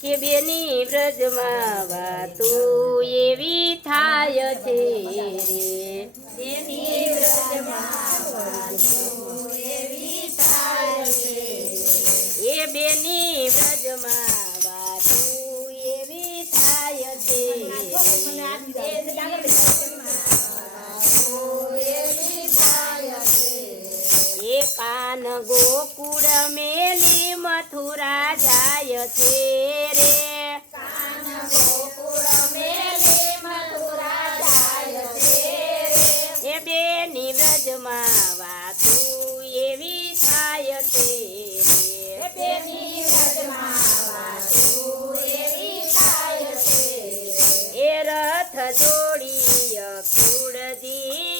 કે બેની વ્રજમાં વાતું એવી થાય છે. બેની વ્રજમાં પાન ગોકુળ મેલી મથુરા જાય છે રે. પાન ગોકુળ વાતું એવી થાય છે રે. બે નિવ્રજમાં રથ જોડી કુળદી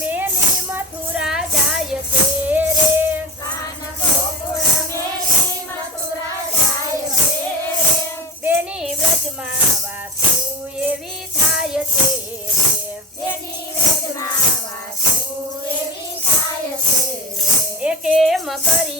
મેલી મથુરા જાય છે રે બેની વ્રજમાં વાતું એવી થાય છે. એકે મકરી